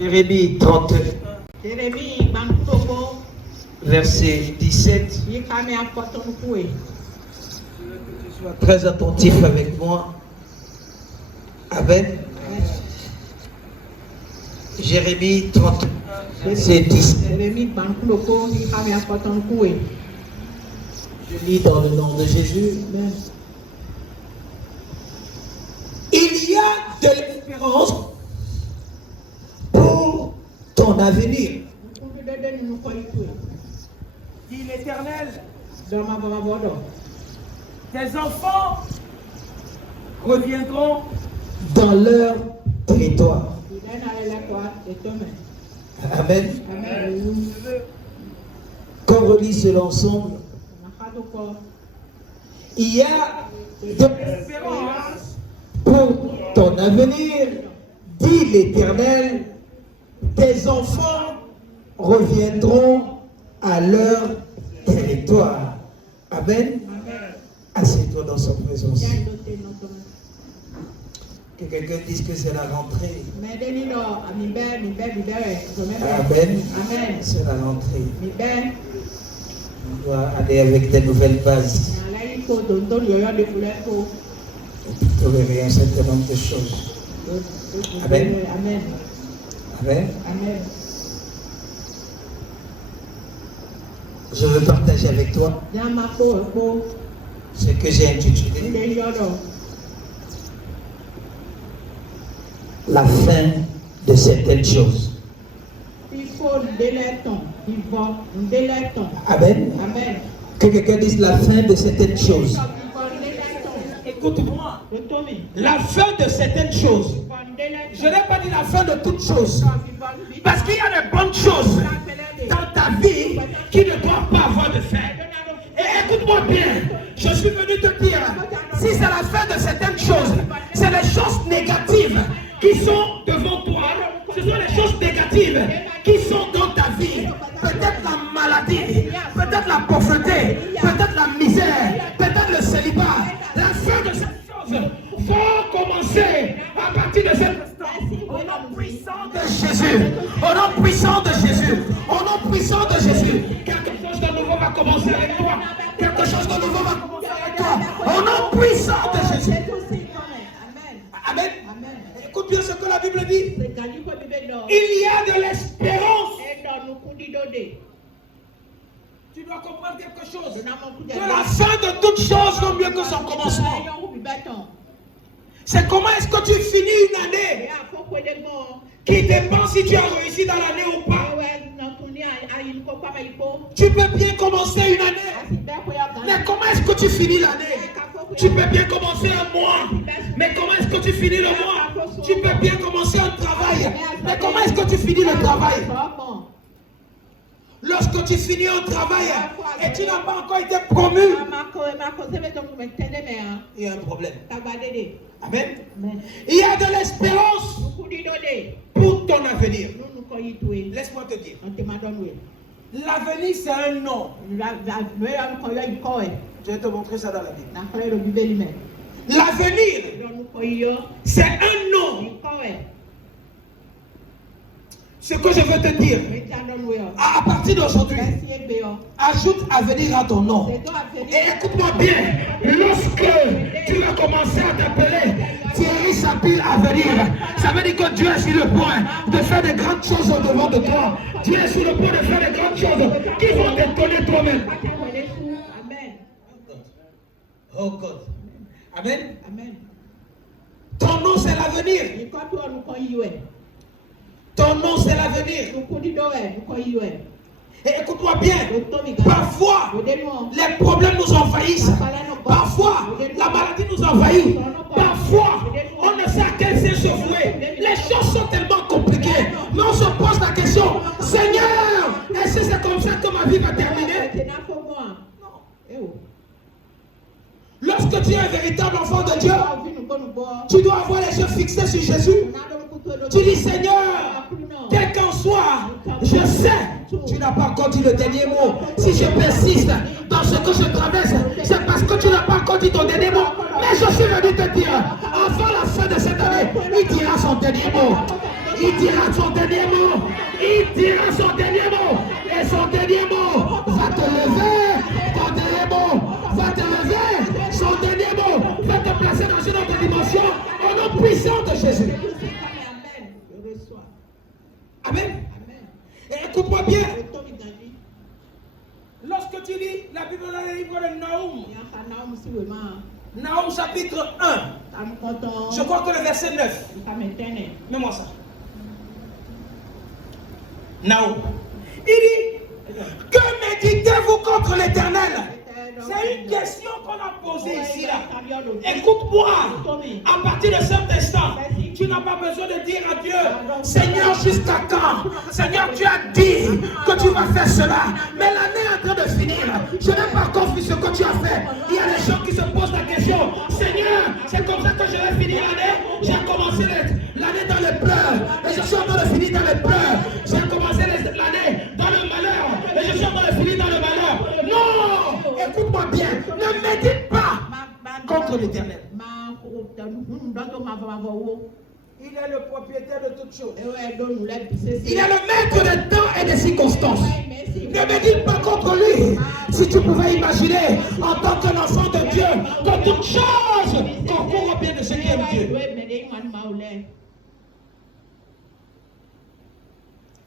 Jérémie 30, verset 17. Sois très attentif avec moi. Amen. Jérémie 30, verset 10. Je lis dans le nom de Jésus. Il y a de l'espérance pour ton avenir. Dit l'Éternel, tes enfants reviendront dans leur territoire. Amen. Quand on relit cela ensemble, il y a de l'espérance pour ton avenir, dit l'Éternel, tes enfants reviendront à leur territoire. Amen. Assieds-toi dans sa présence. Que quelqu'un dise que c'est la rentrée. Amen. C'est la rentrée. On doit aller avec des nouvelles bases. Pour tolérer un certain nombre de choses. Amen. Amen. Je veux partager avec toi ce que j'ai intitulé la fin de certaines choses. Amen. Que quelqu'un dise la fin de certaines choses. Écoute-moi. La fin de certaines choses. Je n'ai pas dit la fin de toutes choses. Parce qu'il y a de bonnes choses dans ta vie qui ne doivent pas avoir de fin. Et écoute-moi bien. Je suis venu te dire, si c'est la fin de certaines choses, c'est les choses négatives qui sont devant toi. Ce sont les choses négatives qui sont dans ta vie. Peut-être la maladie, peut-être la pauvreté, peut-être la misère, peut-être le célibat. La fin de cette chose va commencer à partir de cette instant. Au nom puissant de Jésus. Au nom puissant de Jésus. Au nom puissant de Jésus. Quelque chose de nouveau va commencer avec toi. Quelque chose de nouveau va commencer avec toi. Au nom puissant de Jésus. Amen. Écoute bien ce que la Bible dit. Il y a de l'espérance. Tu dois comprendre quelque chose. Que la fin de toute chose vaut mieux que son commencement. C'est comment est-ce que tu finis une année qui dépend si tu as réussi dans l'année ou pas. Tu peux bien commencer une année, mais comment est-ce que tu finis l'année? Tu peux bien commencer un mois, mais comment est-ce que tu finis le mois? Tu peux bien commencer un travail, mais comment est-ce que tu finis le travail? Lorsque tu finis un travail et tu n'as pas encore été promu, il y a un problème. Amen. Il y a de l'espérance pour ton avenir. Laisse-moi te dire. L'avenir, c'est un nom. Je vais te montrer ça dans la Bible. L'avenir, c'est un nom. Ce que je veux te dire, à partir d'aujourd'hui, ajoute avenir à ton nom. Et écoute-moi bien, lorsque tu vas commencer à t'appeler Thierry Sapir Avenir, ça veut dire que Dieu est sur le point de faire de grandes choses au devant de toi. Dieu est sur le point de faire de grandes choses qui vont t'étonner toi-même. Oh God. Amen. Ton nom, c'est l'avenir. Ton nom, c'est l'avenir. Et écoute-moi bien, parfois, les problèmes nous envahissent. Parfois, la maladie nous envahit. Parfois, on ne sait à quel sens se vouer. Les choses sont tellement compliquées. Mais on se pose la question, Seigneur, est-ce que c'est comme ça que ma vie va terminer? Non. Lorsque tu es un véritable enfant de Dieu, tu dois avoir les yeux fixés sur Jésus. Tu dis, Seigneur, quel qu'en soit, je sais, tu n'as pas encore dit le dernier mot. Si je persiste dans ce que je traverse, c'est parce que tu n'as pas encore dit ton dernier mot. Mais je suis venu te dire, avant la fin de cette année, il dira son dernier mot. Il dira son dernier mot. Il dira son dernier mot. Et son dernier mot va te lever. Ton dernier mot va te lever. Son dernier mot va te placer dans une autre dimension. Au nom puissant de Jésus. Amen. Et écoute-moi bien. Lorsque tu lis la Bible dans le livre de Naoum, Naoum chapitre 1, je crois que le verset 9. Mets-moi ça. Naoum. Il dit, que méditez-vous contre l'Éternel? C'est une question qu'on a posée ici là. Écoute-moi, à partir de cet instant, tu n'as pas besoin de dire à Dieu, Seigneur, jusqu'à quand? Seigneur, tu as dit que tu vas faire cela, mais l'année est en train de finir. Je n'ai pas encore vu ce que tu as fait. Il y a des gens qui se posent la question, Seigneur, c'est comme ça que je vais finir l'année. J'ai commencé l'année dans les pleurs, et je suis en train de finir dans les pleurs. J'ai commencé l'année dans le malheur, et je suis en train de finir dans le malheur. Non! Écoute-moi bien, ne médite pas contre l'Éternel. Il est le propriétaire de toutes choses. Il est le maître des temps et des circonstances. Ne médite pas contre lui. Si tu pouvais imaginer, en tant qu'un enfant de Dieu, que toutes choses concourent au bien de ceux qui aiment Dieu.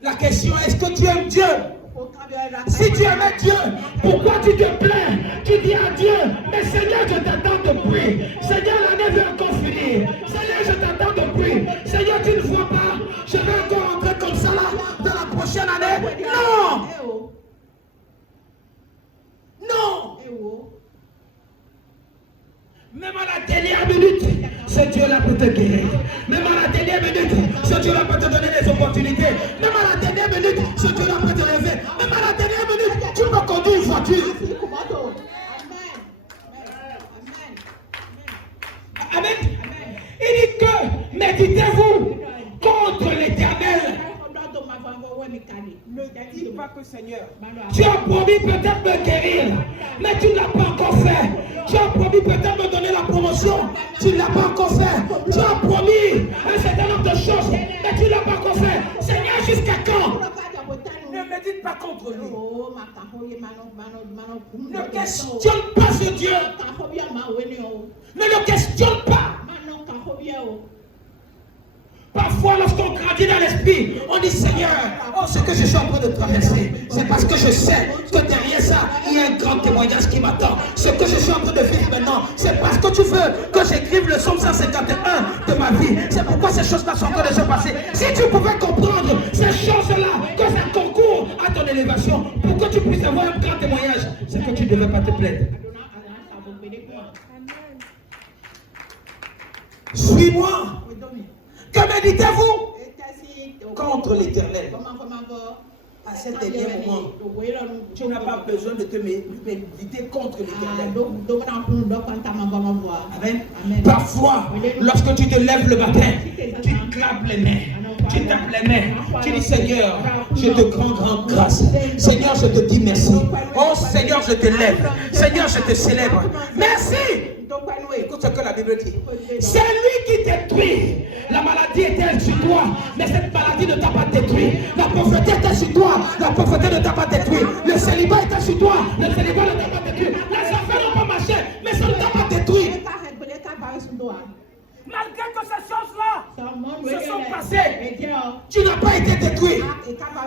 La question est, est-ce que tu aimes Dieu? Si tu aimais Dieu, pourquoi tu te plains? Tu dis à Dieu, mais Seigneur, je t'attends depuis. Seigneur, l'année va encore finir. Seigneur, je t'attends depuis. Seigneur, tu ne vois pas, je vais encore rentrer comme ça là, dans la prochaine année. Non! Non! Même à la dernière minute, ce Dieu-là peut te guérir. Même à la dernière minute, ce Dieu-là peut te donner des opportunités. Même à la dernière minute, ce Dieu-là peut te lever. Même à la dernière minute, tu peux conduire une voiture. Amen. Il dit que méditez-vous contre l'Éternel. Ne dis pas que Seigneur, tu as promis peut-être me guérir, mais tu ne l'as pas encore fait. Tu as promis peut-être me donner la promotion, tu ne l'as pas encore fait. Tu as promis un certain nombre de choses, mais tu ne l'as pas encore fait. Seigneur, jusqu'à quand? Ne médite pas contre lui. Ne questionne pas ce Dieu. Ne le questionne pas. Parfois, lorsqu'on grandit dans l'esprit, on dit Seigneur, oh, ce que je suis en train de traverser, c'est parce que je sais que derrière ça, il y a un grand témoignage qui m'attend. Ce que je suis en train de vivre maintenant, c'est parce que tu veux que j'écrive le psaume 151 de ma vie. C'est pourquoi ces choses-là sont en train de se passer. Si tu pouvais comprendre ces choses-là, que ça concourt à ton élévation, pour que tu puisses avoir un grand témoignage, c'est que tu ne devais pas te plaindre. Suis-moi. Que méditez-vous contre l'Éternel? À cet dernier moment, tu n'as pas besoin de te méditer contre l'Éternel. Amen. Parfois, lorsque tu te lèves le matin, tu clapes les mains. Tu tapes les mains. Tu dis Seigneur, je te rends grande grâce. Seigneur, je te dis merci. Oh Seigneur, je te lève. Seigneur, je te célèbre. Merci. Écoute ce que la Bible dit. C'est lui qui détruit. La maladie était sur toi, mais cette maladie ne t'a pas détruit. La pauvreté était sur toi, la pauvreté ne t'a pas détruit. Le célibat était sur toi, le célibat ne t'a pas détruit. Les affaires n'ont pas marché, mais ça ne t'a pas détruit. Malgré que ces choses-là se sont passées, tu n'as pas été détruit.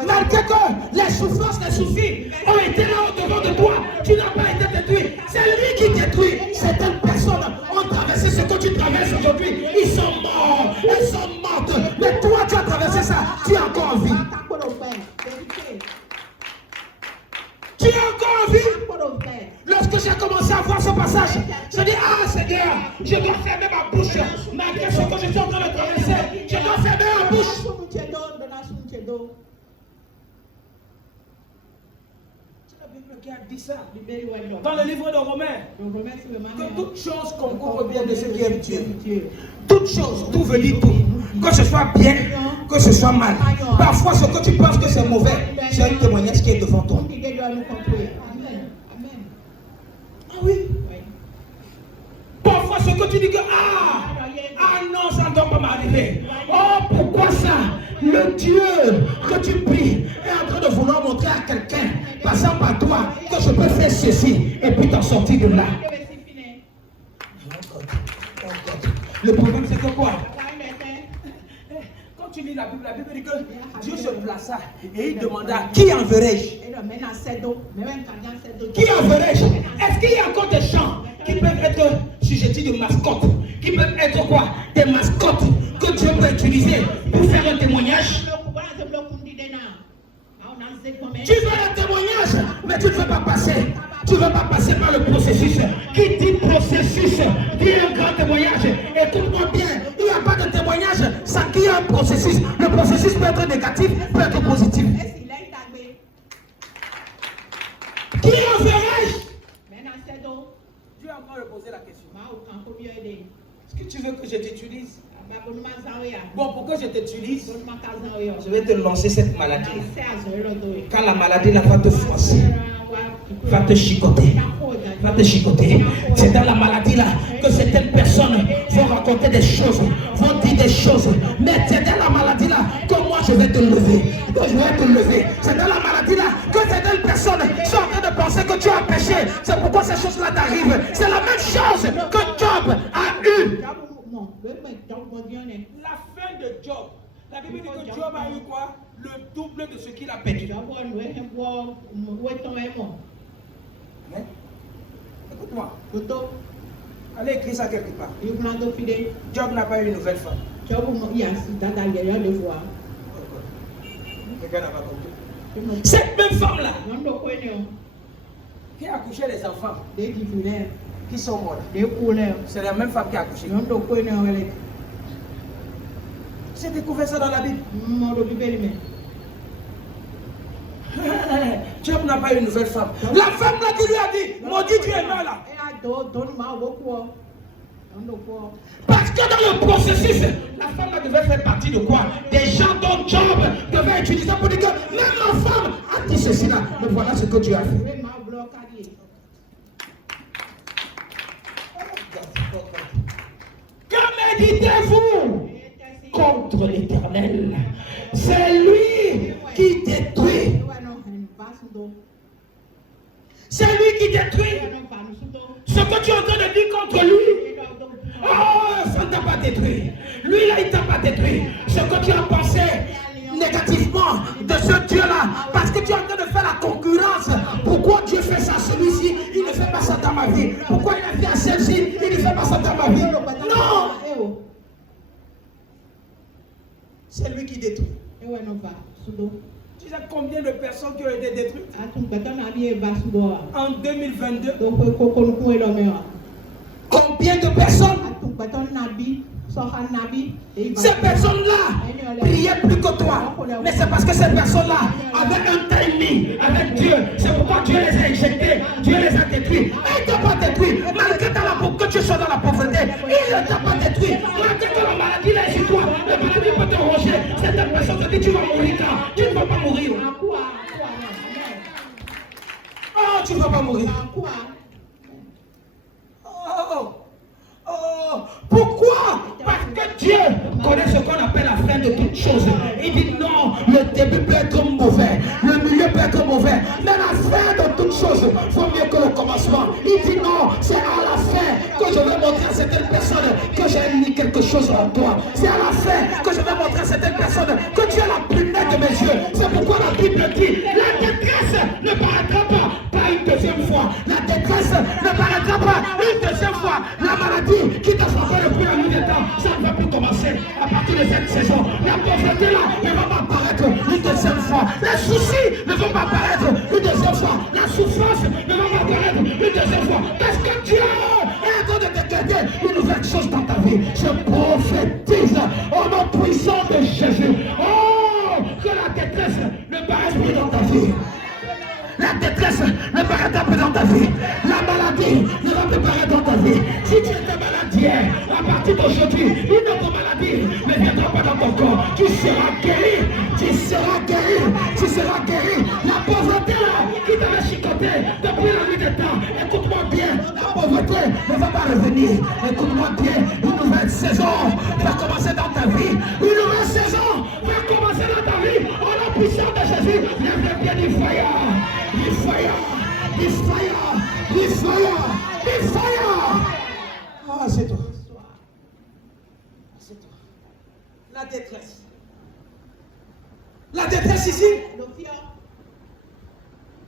Malgré que les souffrances, les soucis ont été là au-devant de toi, tu n'as pas été détruit. C'est lui qui détruit. Certaines personnes ont traversé ce que tu traverses aujourd'hui. Ils sont morts, elles sont mortes. Mais toi, tu as traversé ça, tu es encore en vie. Tu es encore en vie. Lorsque j'ai commencé à voir ce passage, je dis, ah Seigneur, je dois fermer ma bouche. Malgré ce que je suis en train de traverser, je dois fermer ma bouche. C'est la Bible qui a dit ça. Dans le livre de Romains, que toute chose concourt au bien de ceux qui aiment Dieu. Toute chose, tout veut dire tout. Que ce soit bien, que ce soit mal. Parfois, ce que tu penses que c'est mauvais, c'est un témoignage qui est devant toi. Ah oui. Parfois, ce que tu dis que, ah non, ça ne doit pas m'arriver. Oh, pourquoi ça? Le Dieu que tu pries est en train de vouloir montrer à quelqu'un, passant par toi, que je peux faire ceci et puis t'en sortir de là. Le problème c'est que quoi? Quand tu lis la Bible dit que Dieu se plaça et il demanda qui enverrai-je? Qui enverrai-je? Est-ce qu'il y a encore des gens qui peuvent être sujettis de mascottes? Qui peuvent être quoi? Des mascottes que Dieu peut utiliser pour faire un témoignage? Tu veux un témoignage, mais tu ne veux pas passer. Tu ne veux pas passer par le processus. Qui dit processus dit un grand témoignage. Écoute-moi bien, il n'y a pas de témoignage sans qu'il y ait un processus. Le processus peut être négatif, peut être positif. Qui enverrai-je? Dieu a encore posé la question. Est-ce que tu veux que je t'utilise? Bon, pour que je t'utilise, je vais te lancer cette maladie. Quand la maladie là va te froisser, va te chicoter. Va te chicoter. C'est dans la maladie là que certaines personnes vont raconter des choses, vont dire des choses. Mais c'est dans la maladie là que moi je vais te lever. Que je vais te lever. C'est dans la maladie là que certaines personnes sont en train de penser que tu as péché. C'est pourquoi ces choses là t'arrivent. C'est la même chose que Job a eu. La fin de Job. La Bible dit que Job a eu quoi? Le double de ce qu'il a perdu. Écoute-moi. Allez écrire ça quelque part. Job n'a pas eu une nouvelle femme. Quelqu'un n'a pas compris. Cette même femme-là qui a accouché les enfants qui sont morts. C'est la même femme qui a accouché. J'ai découvert ça dans la Bible. Job n'a pas eu une nouvelle femme. La femme là qui lui a dit, maudit tu es mort là. Parce que dans le processus, la femme là devait faire partie de quoi? Des gens dont Job devait utiliser pour dire que même la femme a dit ceci là. Mais voilà ce que Dieu a fait. Que méditez-vous contre l'Éternel? C'est lui qui détruit. C'est lui qui détruit. Ce que tu es en train de dire contre lui, oh, ça ne t'a pas détruit. Lui là, il ne t'a pas détruit. Ce que tu as pensé négativement de ce Dieu-là, parce que tu es en train de faire la concurrence. Pourquoi Dieu fait ça à celui-ci? Il ne fait pas ça dans ma vie. Pourquoi il a fait à celle-ci? Il ne fait pas ça dans ma vie. Non! C'est lui qui détruit. Tu sais combien de personnes qui ont été détruites en 2022? Combien de personnes? Ces personnes-là priaient plus que toi. Mais c'est parce que ces personnes-là avaient un timing avec Dieu. C'est pourquoi Dieu les a injectés. Dieu les a détruits. Il ne t'a pas détruit. Malgré que tu sois dans la pauvreté, il ne t'a pas détruit. Malgré que la maladie est sur toi, la maladie peut te ronger. Certaines personnes te disent tu vas mourir quand? Tu ne vas pas mourir. Oh, tu ne vas pas mourir. Pourquoi? Parce que Dieu connaît ce qu'on appelle la fin de toutes choses. Il dit non, le début peut être mauvais, le milieu peut être mauvais, mais la fin de toutes choses vaut mieux que le commencement. Il dit non, c'est à la fin que je vais montrer à certaines personnes que j'ai mis quelque chose en toi. C'est à la fin que je vais montrer à certaines personnes que tu es la plus nette de mes yeux. C'est pourquoi la Bible dit la détresse ne paraîtra pas une deuxième fois. La détresse ne paraîtra pas une deuxième fois. La maladie qui t'a frappé depuis la nuit des temps, ça ne va plus commencer à partir de cette saison. La pauvreté là ne va pas apparaître une deuxième fois. Les soucis ne vont pas apparaître une deuxième fois. La souffrance ne va pas apparaître une deuxième fois. Parce que Dieu est en train de décréter une nouvelle chose dans ta vie. Je prophétise au nom puissant de Jésus. Oh, que la détresse ne paraisse plus dans ta vie. La détresse ne paraîtra plus dans ta vie. La maladie ne va plus paraître dans ta vie. Si tu étais malade hier, à partir d'aujourd'hui, une autre maladie ne viendra pas dans ton corps. Tu seras guéri. Tu seras guéri. Tu seras guéri. La pauvreté là, qui t'avait chicoté depuis la nuit des temps. Écoute-moi bien. La pauvreté ne va pas revenir. Écoute-moi bien. Une nouvelle saison va commencer dans ta vie. Une nouvelle saison va commencer. puissance de Jésus, lève bien du fire. Du fire. Du fire. Du fire. Du fire. Ah, c'est toi. C'est toi. La détresse. La détresse ici.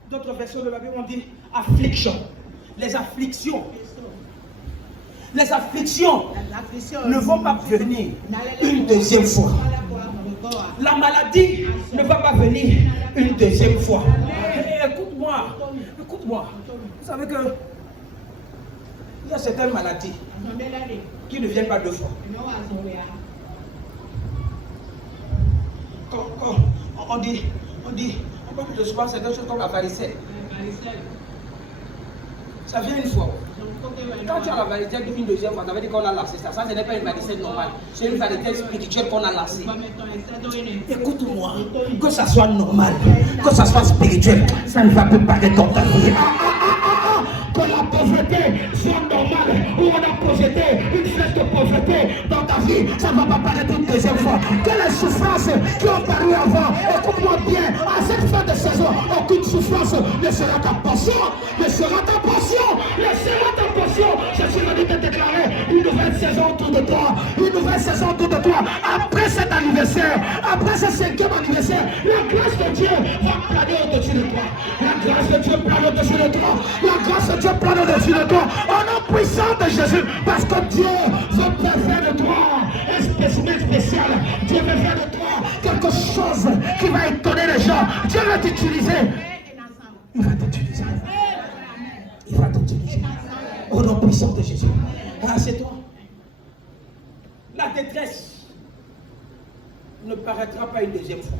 D'autres versions de la Bible ont dit affliction. Les afflictions. Les afflictions ne vont pas venir une deuxième fois. La maladie ne va pas venir une deuxième fois. Écoute-moi, écoute-moi. Vous savez que il y a certaines maladies qui ne viennent pas deux fois. Quand on dit, parle de souvent certaines choses comme la varicelle. Ça vient une fois. Quand tu as la varicelle une deuxième fois, ça veut dire qu'on a lancé ça. Ça, ce n'est pas une varicelle normale. C'est une varicelle spirituelle qu'on a lancée. Écoute-moi, que ça soit normal, que ça soit spirituel, ça ne va pas parler dans ta vie. Que la pauvreté soit normale, où on a projeté une flèche de pauvreté dans ta vie, ça ne va pas paraître une deuxième fois. Que les souffrances qui ont paru avant, écoute-moi bien, à cette fin de saison, aucune souffrance ne sera ta portion, ne sera ta portion, ne sera ta portion. Je suis venu te déclarer une nouvelle saison autour de toi, une nouvelle saison autour de toi. Après cet anniversaire, après ce 5e anniversaire, la grâce de Dieu va planer au-dessus de toi. La grâce de Dieu plane au-dessus de toi. La grâce de Dieu plane au-dessus de toi. Au nom puissant de Jésus, parce que Dieu veut faire de toi un spécimen spécial. Dieu veut faire de toi quelque chose qui va étonner les gens. Dieu va t'utiliser. Il va t'utiliser. Il va t'utiliser. Au nom puissant de Jésus. Ah, c'est toi. La détresse ne paraîtra pas une deuxième fois.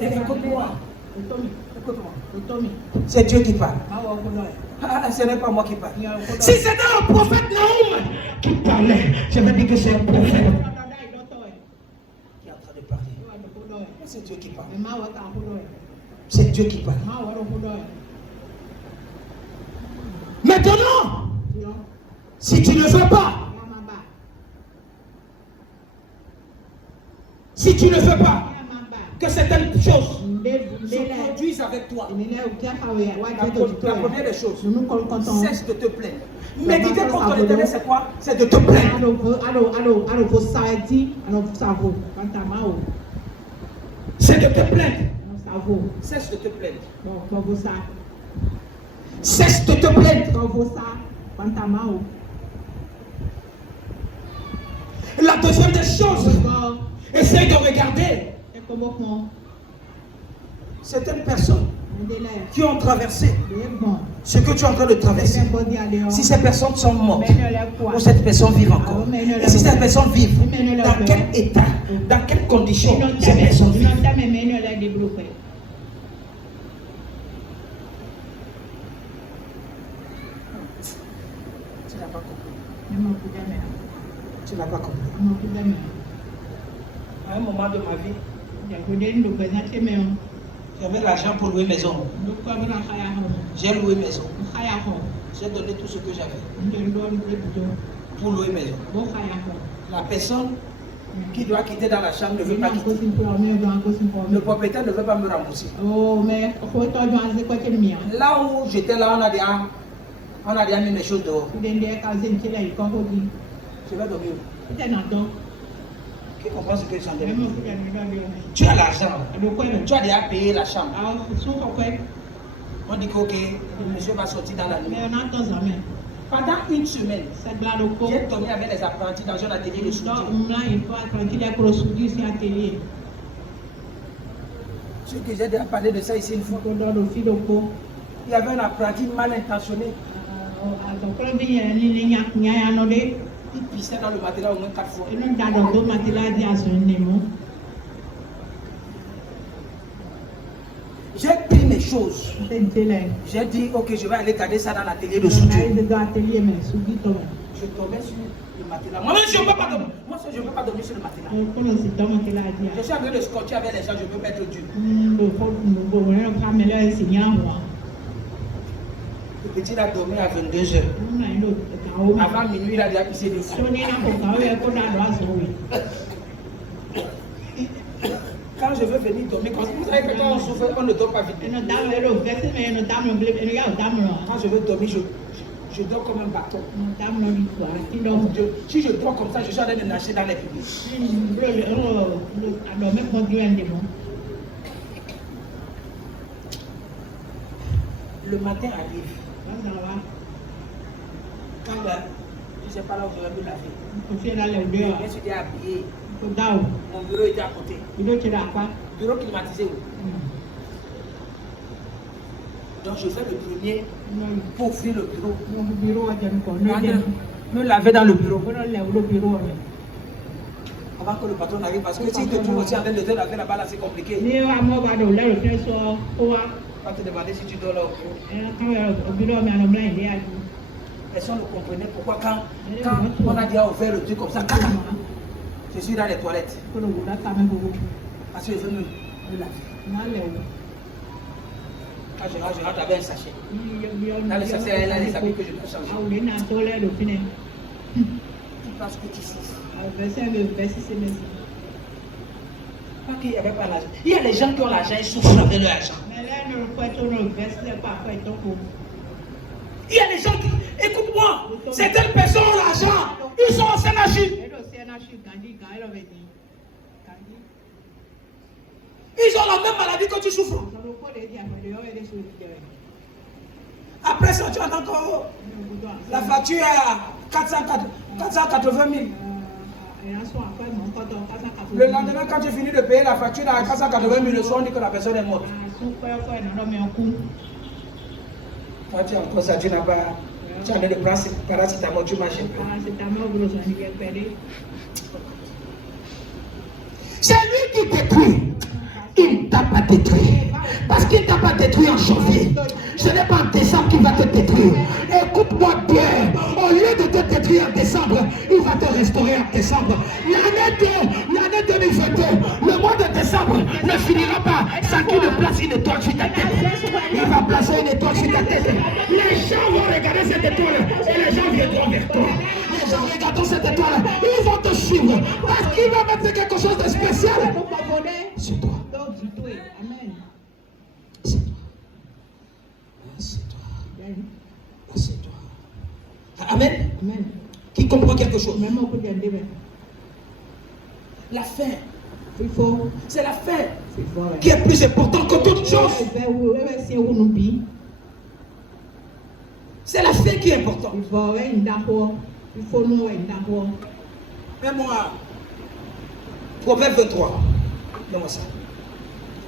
Écoute-moi. Écoute-moi. C'est Dieu qui parle. Ce n'est pas moi qui parle. Si c'était un prophète Naoum qui parlait, je vais dire que c'est un prophète qui est en train de parler. C'est Dieu qui parle. C'est Dieu qui parle. Maintenant, si tu ne veux pas, que certaines choses se produisent avec toi, la première des choses, cesse de te plaindre. Méditer contre l'éternel, c'est quoi? C'est de te plaindre. C'est de te plaindre. Cesse de te plaindre. Cesse de te plaindre. La deuxième des choses, essaye de regarder certaines personnes qui ont traversé ce que tu es en train de traverser. Si ces personnes sont mortes ou cette personne vit encore, et si cette personne vit, dans quel état, dans quelles conditions ces personnes vivent. Tu n'as pas compris. Tu n'as pas compris. À un moment de ma vie, j'avais l'argent pour louer maison. J'ai loué maison. J'ai donné tout ce que j'avais pour louer maison. La personne qui doit quitter dans la chambre ne veut pas quitter. Le propriétaire ne veut pas me rembourser. Là où j'étais là, on a déjà mis les choses dehors. Je vais dormir. Qui comprend ce que je suis en train de dire? Tu as l'argent. Tu as déjà payé la chambre. On dit que ok, le monsieur va sortir dans la nuit. Pendant une semaine, j'ai dormi avec les apprentis dans un atelier de soudure. Ce que j'ai déjà parlé de ça ici une fois. Il y avait un apprenti mal intentionné. Il pissait dans le matelas au moins 4 fois. J'ai pris mes choses. J'ai dit, ok, je vais aller garder ça dans l'atelier de soudure. Je tombais sur le matelas. Moi-même, je ne peux pas dormir. Moi, je ne peux pas dormir sur le matelas. Je suis en train de scotcher avec les gens, je veux mettre Dieu. Le petit a dormi à 22h. Avant minuit, il a déjà pissé dessus. je veux venir dormir, vous savez que quand on souffre, on ne dort pas vite. Quand je veux dormir, je dors comme un bâton. Donc, si je dors comme ça, je suis en train de nager dans les publics. Le matin arrive. Quand je ne sais pas là où j'aurais pu laver. Je suis habillé. Mon bureau était à côté. Bureau climatisé. Donc je fais le premier pour ouvrir le bureau. Me laver dans le bureau. Avant que le patron n'arrive, parce que si tu trouves aussi en train de te laver là-bas, là c'est compliqué. On va te demander si tu dors là au bureau. Personne ne comprenait pourquoi quand on a déjà ouvert le truc comme ça, je suis dans les toilettes. Parce que je veux me laver. Quand je rentre avec un sachet. Dans le sachet, il y a les habits que je peux changer. Tu penses que tu souffres. Pas qu'il n'y avait pas l'argent. Il y a les gens qui ont l'argent, ils souffrent avec leur argent. Il y a des gens qui, écoute-moi, certaines personnes ont l'argent, ils sont en CNHU. Ils ont la même maladie que tu souffres. Après ça, tu entends encore la facture à 480 000. Le lendemain, quand tu finis de payer la facture à 480 000, le soir, on dit que la personne est morte. Toi, tu as encore ça, tu n'as pas. Tu as de prendre paracétamol, tu marches un peu. C'est lui qui détruit. Il ne t'a pas détruit. Parce qu'il ne t'a pas détruit en janvier. Ce n'est pas en décembre qu'il va te détruire. Écoute-moi bien. Au lieu de te détruire en décembre, il va te restaurer en décembre. L'année 2022, le mois de décembre ne finira pas sans qu'il ne place une étoile sur ta tête. Il va placer une étoile sur ta tête. Les gens vont regarder cette étoile et les gens viendront vers toi. Les gens regardant cette étoile, ils vont te suivre. Parce qu'il va mettre quelque chose de spécial sur toi. Amen. Assieds-toi. Amen. Amen. Qui comprend quelque chose? La fin. C'est la fin qui est plus importante que toute chose. C'est la fin qui est importante. Mets-moi Proverbe 23. Donne-moi ça.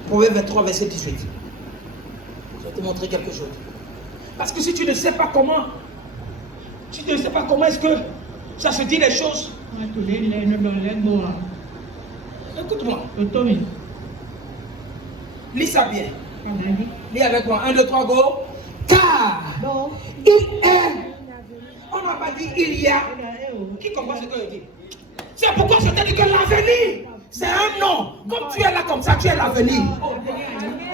Proverbe 23, verset 18. Je vais te montrer quelque chose. Parce que si tu ne sais pas comment, est-ce que ça se dit les choses. Écoute-moi. Lis ça bien. Lis avec moi. 1, 2, 3, go. Car il est. On n'a pas dit il y a. Qui comprend ce que je dis? C'est pourquoi je t'ai dit que l'avenir, c'est un nom. Comme tu es là comme ça, tu es l'avenir.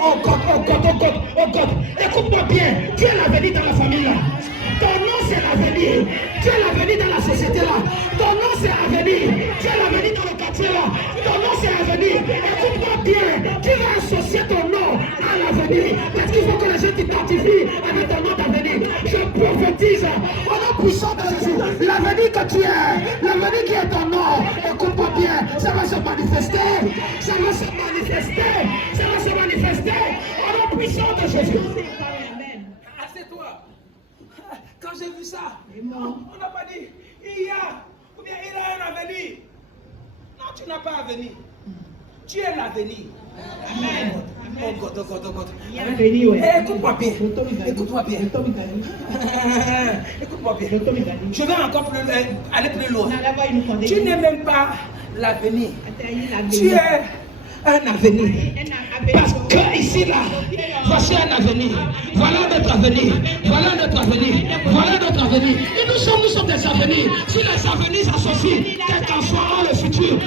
Oh God, oh God, oh God, oh God. Écoute-moi bien. Tu es l'avenir dans la famille là. Ton nom c'est l'avenir. Tu es l'avenir dans la société là. Ton nom c'est l'avenir. Tu es l'avenir dans le quartier là. Ton nom c'est l'avenir. Écoute-moi bien. Tu vas associer ton nom à l'avenir. Parce qu'il faut que les gens t'identifient avec ton nom d'avenir. Je prophétise au nom puissant de Jésus. L'avenir que tu es, l'avenir qui est ton nom. Écoute-moi bien. Ça va se manifester. Ça va se manifester. Ça va se manifester au nom puissant de Jésus. Assieds-toi. Quand j'ai vu ça, on n'a pas dit il y a ou bien il a un avenir. Non, tu n'as pas avenir. Tu es l'avenir. Amen. Oh God, oh God, oh God. Écoute-moi bien. Écoute-moi bien. Écoute-moi bien. Je vais encore aller plus loin. Tu n'es même pas l'avenir. Tu es un avenir. Parce que ici là, voici un avenir. Voilà notre avenir. Voilà notre avenir. Voilà notre avenir. Et nous sommes des avenirs. Si les avenirs s'associent, quel qu'en soit le futur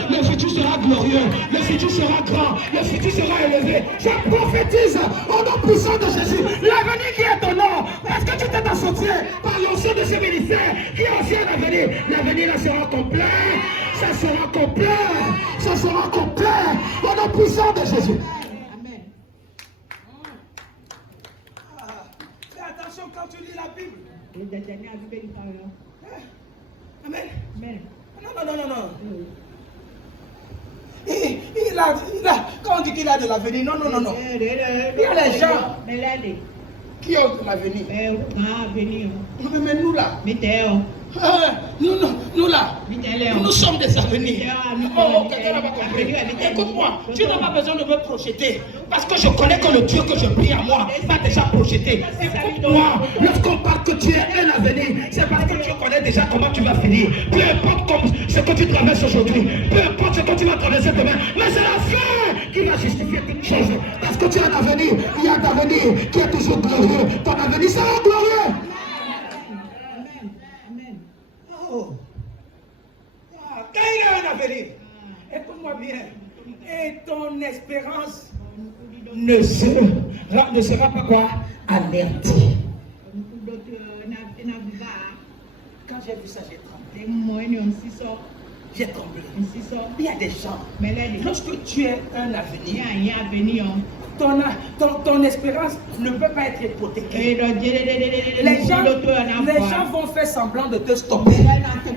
sera glorieux. Le futur sera grand. Le futur sera élevé. Je prophétise au nom puissant de Jésus. L'avenir qui est ton nom. Parce que tu t'es associé par l'onction de ce ministère qui est aussi un avenir. L'avenir là sera complet. Ça sera complet. Ça sera complet. Au nom nom puissant de Jésus. Amen. Fais attention quand tu lis la Bible. Amen. Amen. Non. Il a, quand on dit qu'il a de l'avenir, non. Il y a les gens qui ont de l'avenir. Mais nous là, nous là, nous sommes des avenirs. Oh, quelqu'un n'a pas compris. Écoute-moi, tu n'as pas besoin de me projeter. Parce que je connais que le Dieu que je prie à moi va déjà projeter. Écoute-moi, lorsqu'on parle que tu es un avenir, c'est parce que tu connais déjà comment tu vas finir. Peu importe ce que tu traverses aujourd'hui, peu importe ce que tu vas traverser demain, mais c'est la fin qui va justifier toute chose. Parce que tu as un avenir, il y a un avenir qui est toujours glorieux. Ton avenir sera glorieux. Quand il y a un avenir, écoute-moi bien, et ton espérance ne sera pas quoi? Anéantie. Quand j'ai vu ça, j'ai tremblé. J'ai tremblé. Il y a des gens, lorsque tu es un avenir, ton espérance ne peut pas être hypothéquée. Les gens vont faire semblant de te stopper,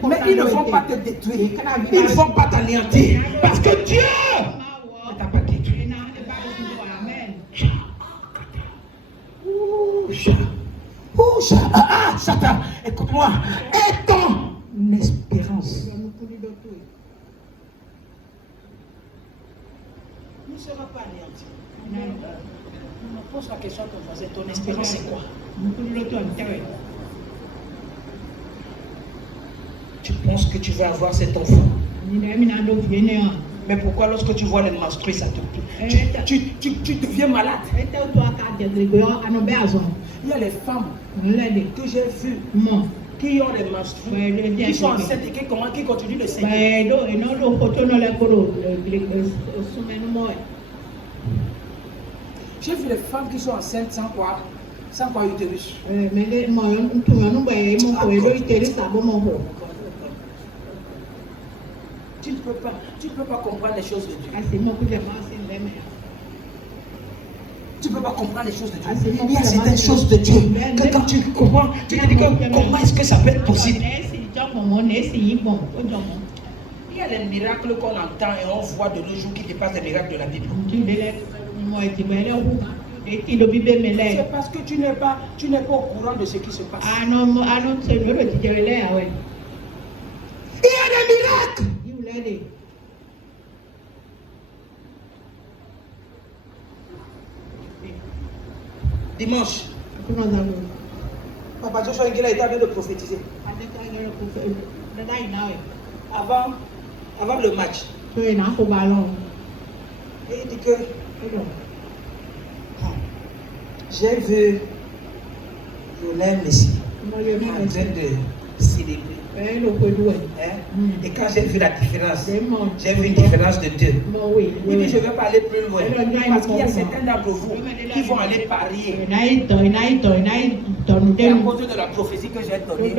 mais ils ne vont pas te détruire, ils ne vont pas t'anéantir, parce que Dieu ne t'a pas détruit. Satan, écoute-moi, et ton espérance ne sera pas anéantie. On pose la question à ton voisin, ton espérance c'est quoi? Tu penses que tu vas avoir cet enfant? Mais pourquoi lorsque tu vois les menstrues, ça te plaît? Tu deviens malade. Il y a les femmes que j'ai vues qui ont les menstrues, qui sont enceintes et qui continuent de saigner. J'ai vu les femmes qui sont enceintes sans quoi utérus. Tu ne peux pas comprendre les choses de Dieu. Tu ne peux pas comprendre les choses de Dieu. Il y a certaines choses de Dieu que quand tu comprends, tu te dis que comment est-ce que ça peut être possible? Il y a des miracles qu'on entend et on voit de nos jours qui dépassent les miracles de la Bible. C'est parce que tu n'es pas au courant de ce qui se passe. Il y a des miracles. Dimanche, Papa Joshua Nguela était en train de prophétiser. Avant le match. Et il dit que j'ai vu Lionel Messi en train de célébrer. Et quand j'ai vu la différence, j'ai vu une différence de deux. Il dit je ne vais pas aller plus loin. Parce qu'il y a certains d'entre vous qui vont aller parier. Et à cause de la prophétie que j'ai donnée, ils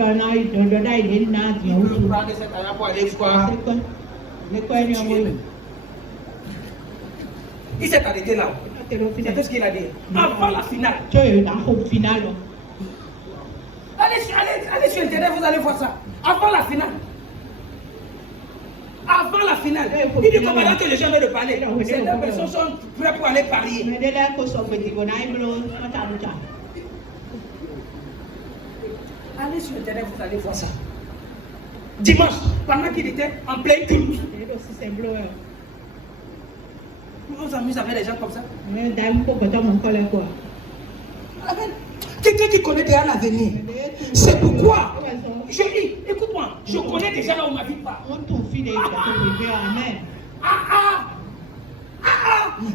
peuvent prendre cet argent pour aller voir. Il s'est arrêté là. C'est tout ce qu'il a dit. Avant la finale. Allez sur Internet, vous allez voir ça. Avant la finale. Il dit comment que les gens veulent parler. Certaines personnes sont prêtes pour aller parier. Allez sur Internet, vous allez voir ça. Dimanche, pendant qu'il était en plein culte. Vous vous amusez avec les gens comme ça? Amen. Quelqu'un qui connaît déjà l'avenir. C'est pourquoi je dis, écoute-moi, je connais déjà là où ma vie part.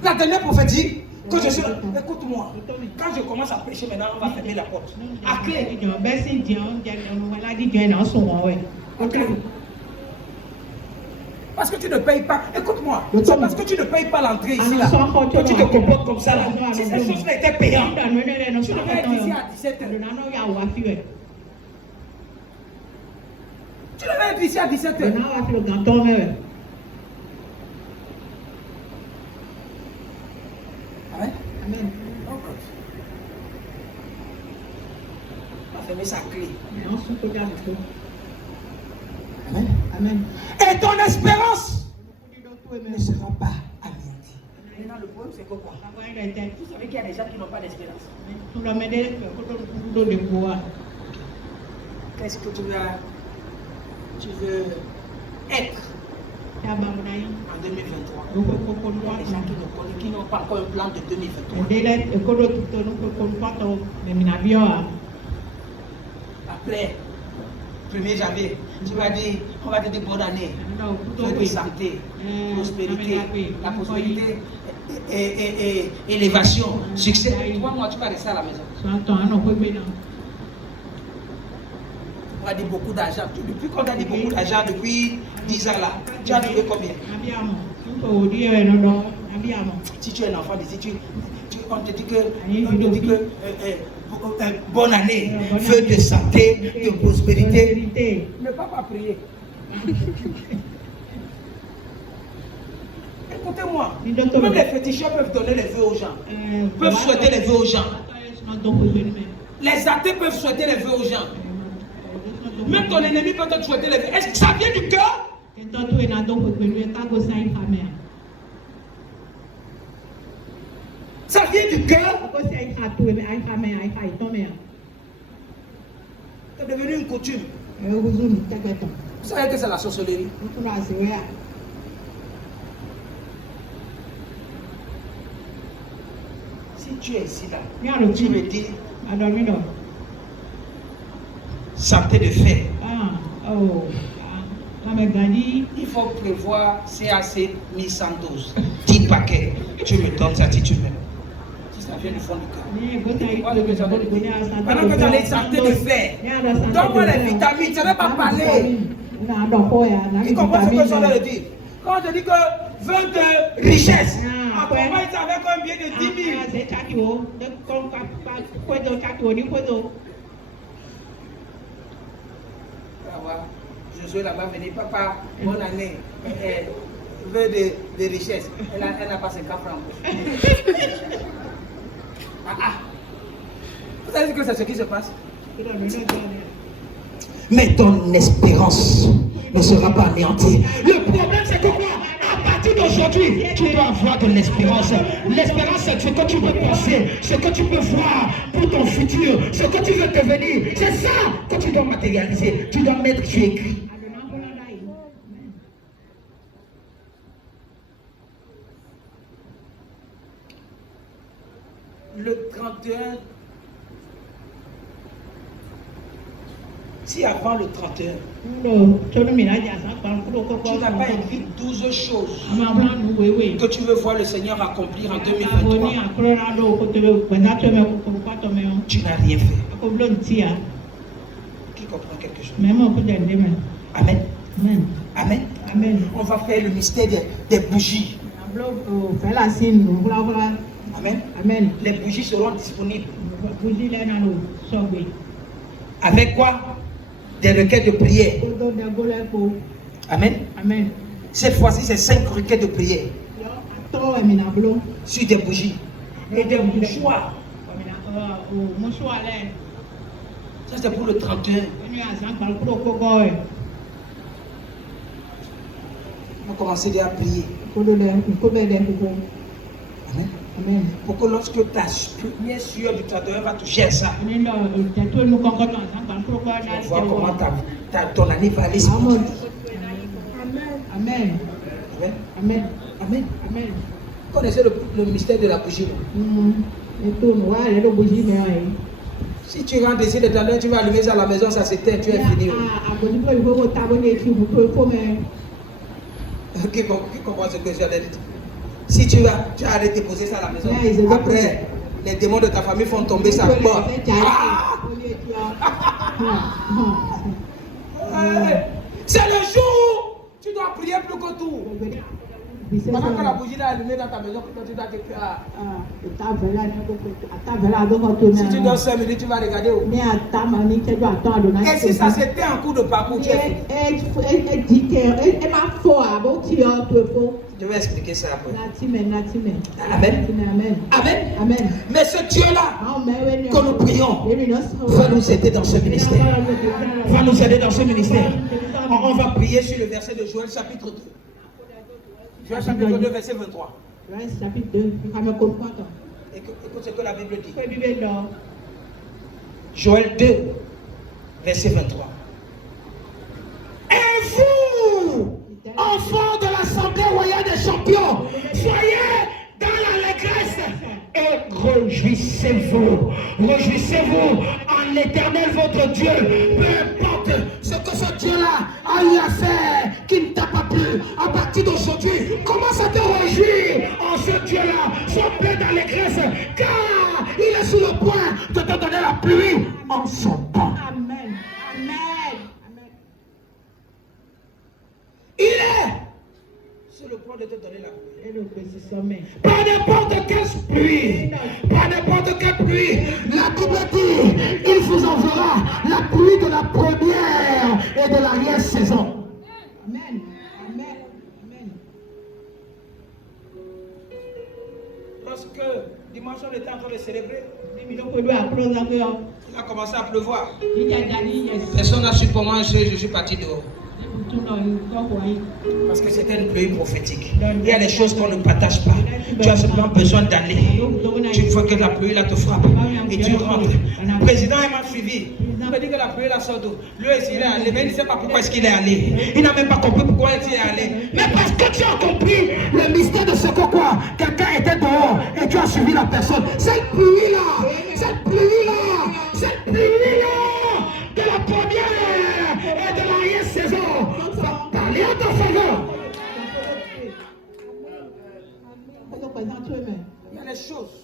La dernière prophétie que je suis. Écoute-moi, quand je commence à prêcher maintenant, on va fermer la porte. À clé. Parce que tu ne payes pas, écoute-moi, c'est parce que tu ne payes pas l'entrée ici là, que tu te comportes comme ça là. Si ces choses-là étaient payantes, tu devais être ici à 17h. Tu devais être ici à 17h. Amen. Amen. On va fermer sa clé. Non, sous côté à tout. Amen. Amen. Et ton espérance Tout ne sera pas anéantie. Maintenant, le problème, c'est que quoi? Vous savez qu'il y a des gens qui n'ont pas d'espérance. Tout le monde est de bois. Qu'est-ce que tu veux être en 2023? Il y a des gens qui n'ont pas encore un plan de 2023. Après, 1er janvier, tu vas dire, on va te dire bonne année, feu de santé, prospérité, la prospérité, et élévation, succès. 3 mois, tu vas rester à la maison. On a dit beaucoup d'argent. Depuis qu'on a dit beaucoup d'argent, depuis 10 ans là, tu as trouvé combien? Si tu es un enfant d'ici, on te dit que bonne année, feu de santé, de prospérité. Ne pas prier. Écoutez-moi, même les féticheurs peuvent donner les vœux aux gens, peuvent souhaiter les vœux aux gens. Les athées peuvent souhaiter les vœux aux gens. Même ton ennemi peut te souhaiter les vœux. Est-ce que ça vient du cœur? Ça vient du cœur. C'est devenu une coutume. Vous savez que c'est la sorcellerie. Si tu es ici là, tu me dis santé de fer. Il faut prévoir CAC 1112. 10 paquets. Tu me donnes ça si tu m'aimes. Si ça vient du fond du cœur. Pendant que tu as les santé de fer, donne-moi les vitamines. Je ne vais pas parler. Tu comprends ce que je veux dire? Quand je dis que vœu de richesse, accompagne ça avec un bien de 10 000. Josué là-bas venir, papa, bonne année, vœu de richesse. Elle n'a pas 50 francs. Vous savez que c'est ce qui se passe? Mais ton espérance ne sera pas anéantie. Le problème, c'est que quoi? À partir d'aujourd'hui, tu dois avoir de l'espérance. L'espérance, c'est ce que tu peux penser, ce que tu peux voir pour ton futur, ce que tu veux devenir. C'est ça que tu dois matérialiser. Tu dois mettre sur écrit. Le 31, si avant le 31, tu n'as pas écrit 12 choses que tu veux voir le Seigneur accomplir en 2023, tu n'as rien fait. Qui comprend quelque chose? Amen. Amen. Amen. On va faire le mystère des bougies. Amen. Amen. Les bougies seront disponibles. Avec quoi? Des requêtes de prière. Amen. Amen. Cette fois-ci, c'est 5 requêtes de prière. Sur des bougies. Et des mouchoirs. Ça, c'est pour le 31. On va commencer déjà à prier. Amen. Amen. Pour que lorsque ta première sueur du 31 va toucher à ça, tu vas voir comment ton année va aller. Amen. Amen. Amen. Amen. Amen. Vous connaissez le mystère de la bougie? Si tu rentres ici de temps, tu vas allumer ça à la maison, ça s'éteint, tu es fini. Qui comprend ce que j'ai dit? Si tu as déposé ça à la maison, après, les démons de ta famille font tomber sa porte. C'est le jour où tu dois prier plus que tout. Pendant que la bougie est allumée dans ta maison, tu dois te faire. Si tu dors 5 minutes, tu vas regarder où. Et si ça c'était en cours de parcours, tu es fini. Je vais expliquer ça après. Amen. Amen. Mais ce Dieu-là que nous prions va nous aider dans ce ministère. Va nous aider dans ce ministère. On va prier sur le verset de Joël chapitre 2. Joël chapitre 2 verset 23. Écoute ce que la Bible dit. Joël 2 verset 23. Et vous, enfants de l'Assemblée royale des champions, soyez dans l'allégresse et réjouissez-vous. Réjouissez-vous en l'Éternel votre Dieu. Peu importe ce que ce Dieu-là a eu à faire, qui ne t'a pas plu, à partir d'aujourd'hui, commence à te réjouir en ce Dieu-là. Sois plein d'allégresse, car il est sur le point de te donner la pluie en son temps. Amen. Il est sur le point de te donner la pluie. Pas n'importe quelle pluie. Pas n'importe quelle pluie. La Bible dit, il vous enverra la pluie de la première et de l'arrière-saison. Amen. Lorsque dimanche on était en train de célébrer, il a commencé à pleuvoir. Personne n'a su comment je suis parti dehors. Parce que c'était une pluie prophétique. Il y a des choses qu'on ne partage pas. Tu as simplement besoin d'aller. Tu vois que la pluie là te frappe et tu rentres. Le président m'a suivi. Il m'a dit que la pluie là sort d'où. Lui aussi il est allé, mais il ne sait pas pourquoi est-ce qu'il est allé. Il n'a même pas compris pourquoi il est allé. Mais parce que tu as compris le mystère de ce que quoi. Quelqu'un était dehors et tu as suivi la personne. Cette pluie là, de la première et de l'arrière-saison va parler à ta faveur. Il y a des choses.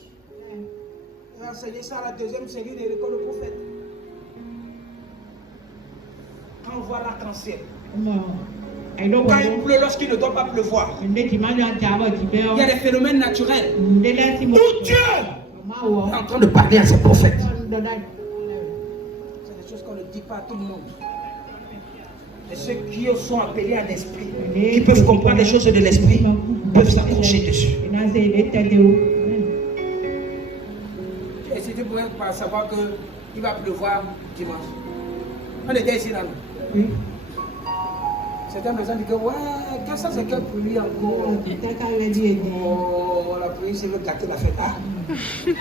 On va enseigner ça à la deuxième série de l'école de prophète. Quand on voit l'arc-en-ciel, quand il pleut lorsqu'il ne doit pas pleuvoir, il y a des phénomènes naturels où Dieu est en train de parler à ses prophètes. C'est des choses qu'on ne dit pas à tout le monde. Et ceux qui sont appelés à l'esprit, qui peuvent comprendre les choses de l'esprit, peuvent s'accrocher dessus. Et si tu pourrais savoir qu'il va pleuvoir dimanche. On était ici là. Certaines personnes disent que ouais, qu'est-ce que c'est que pluie encore? Oh, la pluie, c'est le gâteau de la fête. Ah. Tu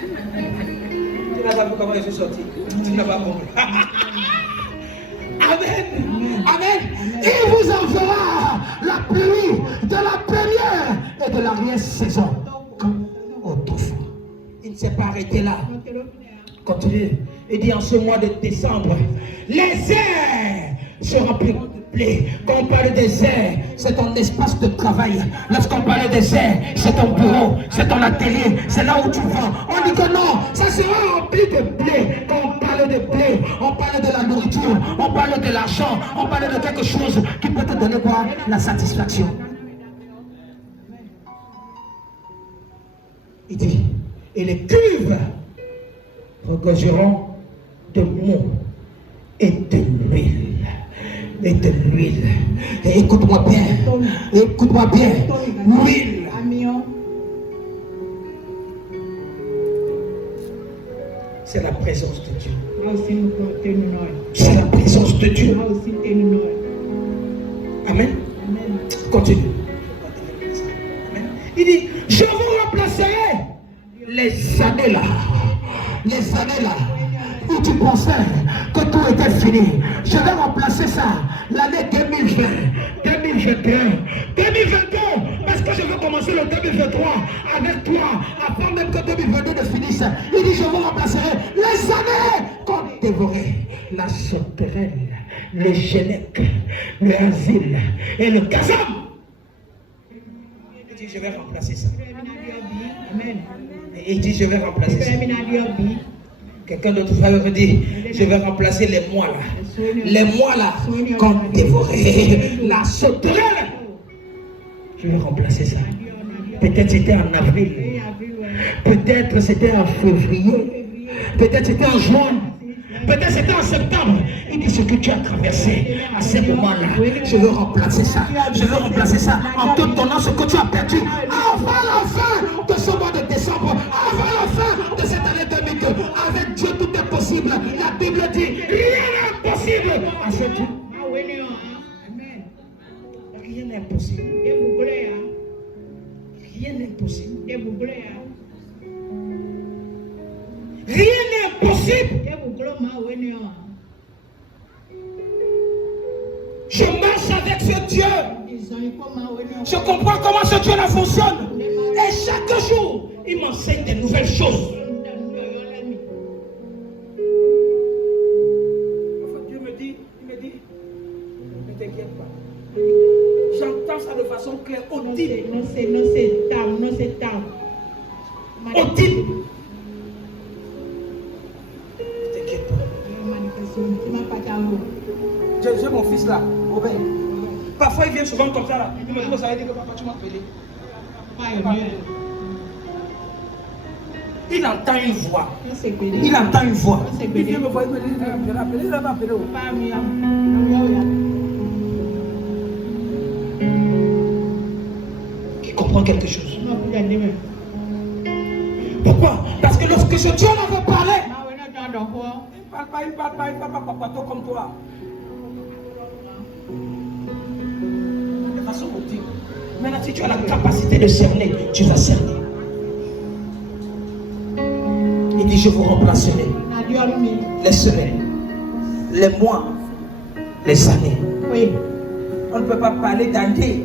n'as pas vu comment je suis sorti. Tu n'as pas compris. Amen. Il vous enverra la pluie de la première et de l'arrière-saison. Autrefois, il ne s'est pas arrêté là. Continue. Il dit en ce mois de décembre, les airs se rempliront de blé. Quand on parle des airs, c'est ton espace de travail. Lorsqu'on parle des airs, c'est ton bureau, c'est ton atelier, c'est là où tu vas. On dit que non, ça sera rempli de blé. Quand on parle de blé, on parle de la nourriture, on parle de l'argent, on parle de quelque chose qui peut te donner quoi? La satisfaction. Il dit, et les cuves regorgeront de mou et de l'huile. Et de l'huile. Et écoute-moi bien. L'huile. C'est la présence de Dieu. C'est la présence de Dieu. Amen. Continue. Amen. Il dit, je vous remplacerai les années là. Où tu pensais que tout était fini. Je vais remplacer ça. L'année 2020, 2021, 2022. Parce que je veux commencer le 2023 avec toi. Avant même que 2022 ne finisse. Il dit, je vous remplacerai les années qu'on dévorait. La sauterelle, le génèque, le asile et le kazam. Il dit, je vais remplacer ça. Et il dit, je vais remplacer ça. Quelqu'un d'autre va dire, je vais remplacer les mois là. Les mois là qu'on dévorait. La sauterelle. Je vais remplacer ça. Peut-être c'était en avril. Peut-être c'était en février. Peut-être c'était en juin. Peut-être c'était en septembre. Il dit ce que tu as traversé à ce moment-là. Je veux remplacer ça. Je veux remplacer ça en te donnant ce que tu as perdu. Avant la fin de ce mois de décembre, avant la fin de cette année 2002, avec Dieu tout est possible. La Bible dit rien n'est impossible à ce Dieu. Rien n'est impossible. Rien n'est impossible. Rien n'est impossible. Je marche avec ce Dieu. Je comprends comment ce Dieu-là fonctionne. Et chaque jour, il m'enseigne des nouvelles choses. Dieu me dit, ne t'inquiète pas. J'entends ça de façon claire, audible. Audible. J'ai mon fils là, Robert. Parfois il vient souvent comme ça là. Il me dit que ça veut dire que papa tu m'as appelé. Il entend une voix. Il entend une voix. Il vient me voir, il me dit, je l'ai appelé, il m'a appelé. Il comprend quelque chose. Pourquoi? Parce que lorsque ce Dieu l'avait parlé, il parle pas comme toi. De façon audible. Maintenant, si tu as la capacité de cerner, tu vas cerner. Il dit, je vous remplacerai les semaines, les mois, les années. Oui. On ne peut pas parler d'années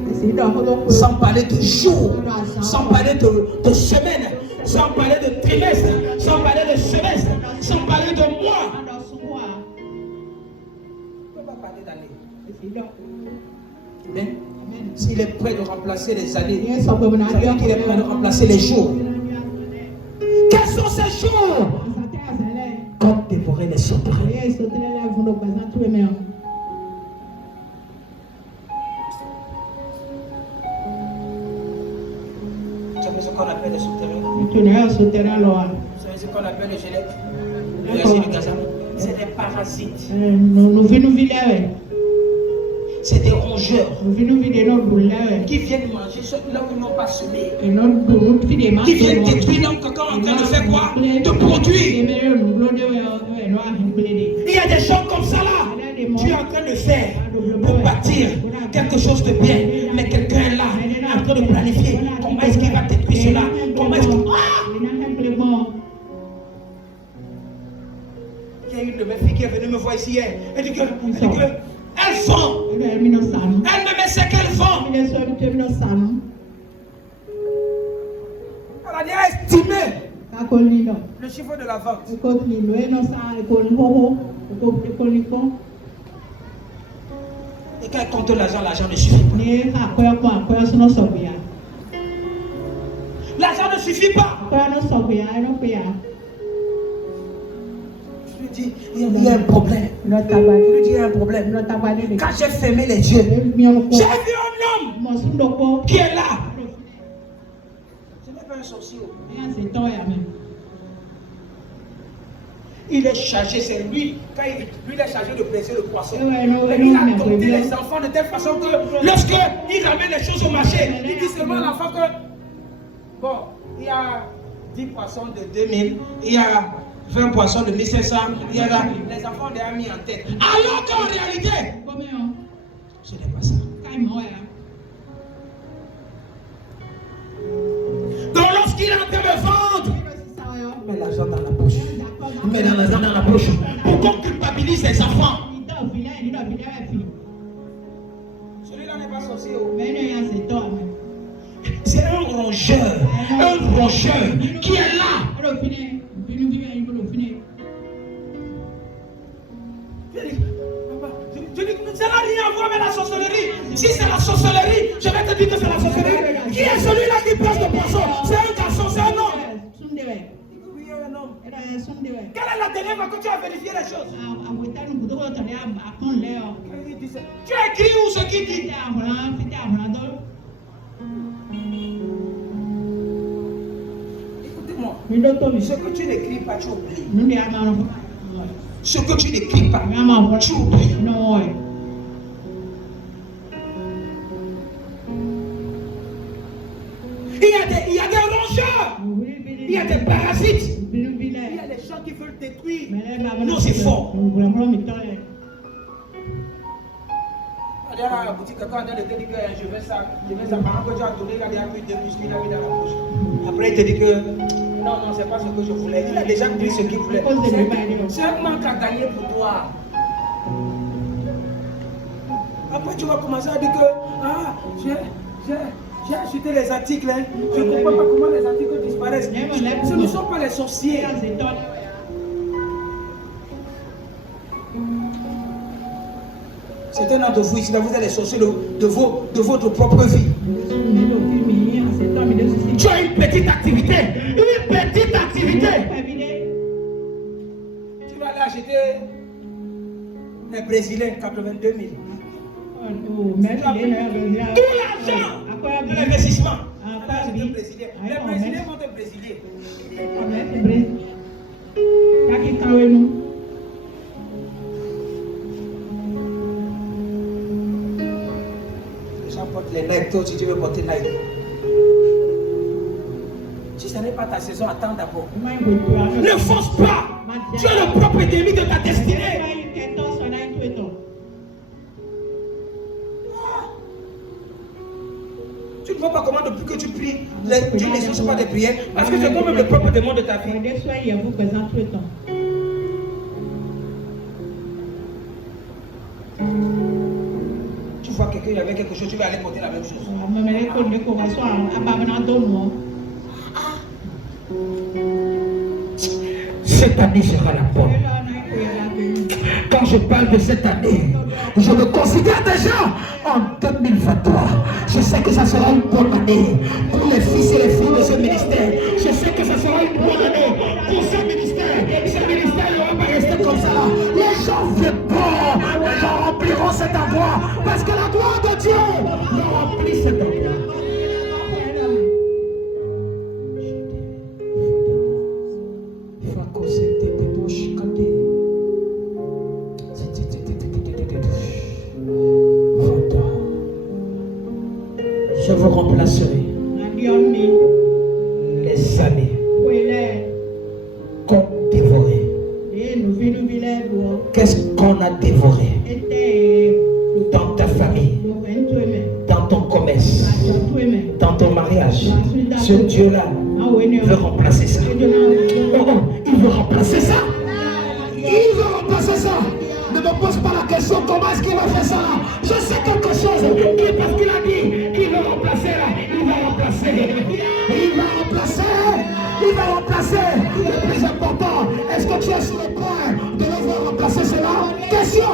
sans parler de jours, sans parler de semaines, sans parler de trimestre, sans parler de semestre, sans parler de mois. On ne peut pas parler d'années. Mais s'il est prêt de remplacer les années, ça veut dire qu'il est prêt de remplacer les jours. Quels sont ces jours? Comme dévorer les sauterelles. Vous savez ce qu'on appelle les sauterelles? Vous savez ce qu'on appelle les gélettes? Le Gaza? C'est des parasites. C'est des rongeurs qui viennent manger là où ils n'ont pas semé. Qui viennent détruire là où quelqu'un est en train de faire quoi? De produire. Il y a des gens comme ça là. Tu es en train de faire pour bâtir quelque chose de bien. Mais quelqu'un est là, en train de planifier. Comment est-ce qu'il va détruire cela? Comment est-ce qu'il... Il y a une de mes filles qui est venue me voir ici hier. Elle dit que elles font. Elle me met ce qu'elles font. Elle a déjà estimé le chiffre de la vente. Et quand elle compte l'argent ne suffit pas. L'argent ne suffit pas. Je lui dis, il y a un problème. Je lui dis, il y a un problème. Quand j'ai fermé les yeux, j'ai vu un homme qui est là. Ce n'est pas un sorcier. Il est chargé, c'est lui. Quand lui, il est chargé de presser le poisson. Il a dompté les enfants de telle façon que lorsque il ramène les choses au marché, il dit seulement à l'enfant que bon, il y a 10 poissons de 2000, il y a 20 poissons de 1500, il y a là, les enfants ont déjà mis en tête. Alors qu'en réalité, ce n'est pas ça. Donc lorsqu'il est en train de vendre, il met l'argent dans la poche. Il met l'argent dans la poche pour qu'on culpabilise les enfants. Celui-là n'est pas sorcier. C'est un rongeur qui est là. Je dis, ça n'a rien à voir avec la sorcellerie. Si c'est la sorcellerie, je vais te dire que c'est la sorcellerie. Qui est celui-là qui pose le poisson? C'est un garçon, c'est un homme. Oui, un homme. Quelle est la dernière fois que tu as vérifié les choses? Tu as écrit où ce qui dit? Écoutez-moi. Mindoto ni Ce que tu n'écris pas, tu oublies. nundi ama Ce que tu n'écris pas, ama tu oublies. no oi. Il y a des rongeurs. Il y a des parasites. Il y a les gens qui veulent détruire nos efforts. À la boutique, quand on te dit que je vais ça, pendant que tu as donné, il y a plus de muscles, il a mis dans la bouche. Après, il te dit que non, c'est pas ce que je voulais. Il a déjà pris ce qu'il voulait. C'est un manque à gagner pour toi. Après, tu vas commencer à dire que j'ai acheté les articles. Hein. Je ne comprends pas comment les articles disparaissent. Ce ne sont pas les sorciers. Certains d'entre vous ici, vous êtes les sorciers de votre propre vie. Tu as une petite activité. Une petite activité. Tu vas aller acheter les Brésiliens 82 000. Tout l'argent de l'investissement. Les Brésiliens vont te Brésiliens. Porte les Nike, toi si tu veux porter Nike. Si ce n'est pas ta saison, attends d'abord. Ne force pas. Tu es le propre ennemi de ta destinée. Tu ne vois pas comment depuis que tu pries, Dieu ne cherche pas de prières parce que c'est toi-même le propre démon de ta vie. Tu vois quelqu'un, il y avait quelque chose, tu vas aller porter la même chose. Cette année sera la bonne. Quand je parle de cette année, je me considère déjà en 2023. Je sais que ça sera une bonne année pour les fils et les filles de ce ministère. Je sais que ça sera une bonne année pour ce ministère. Ce ministère ne va pas rester comme ça. Les gens viendront, les gens rempliront cet endroit parce que la gloire de Dieu remplit cet endroit. Je vous remplacerai les années qu'on dévorait. Qu'est-ce qu'on a dévoré dans ta famille, dans ton commerce, dans ton mariage? Ce Dieu-là veut remplacer ça. Il veut remplacer ça. Il veut remplacer ça. Ne me pose pas la question comment est-ce qu'il va faire ça. Je sais quelque chose parce qu'il a dit qu'il veut remplacer là. Il va remplacer. Il va remplacer. Il va remplacer. Le plus important, est-ce que tu es sur le point de le voir remplacer cela? Question.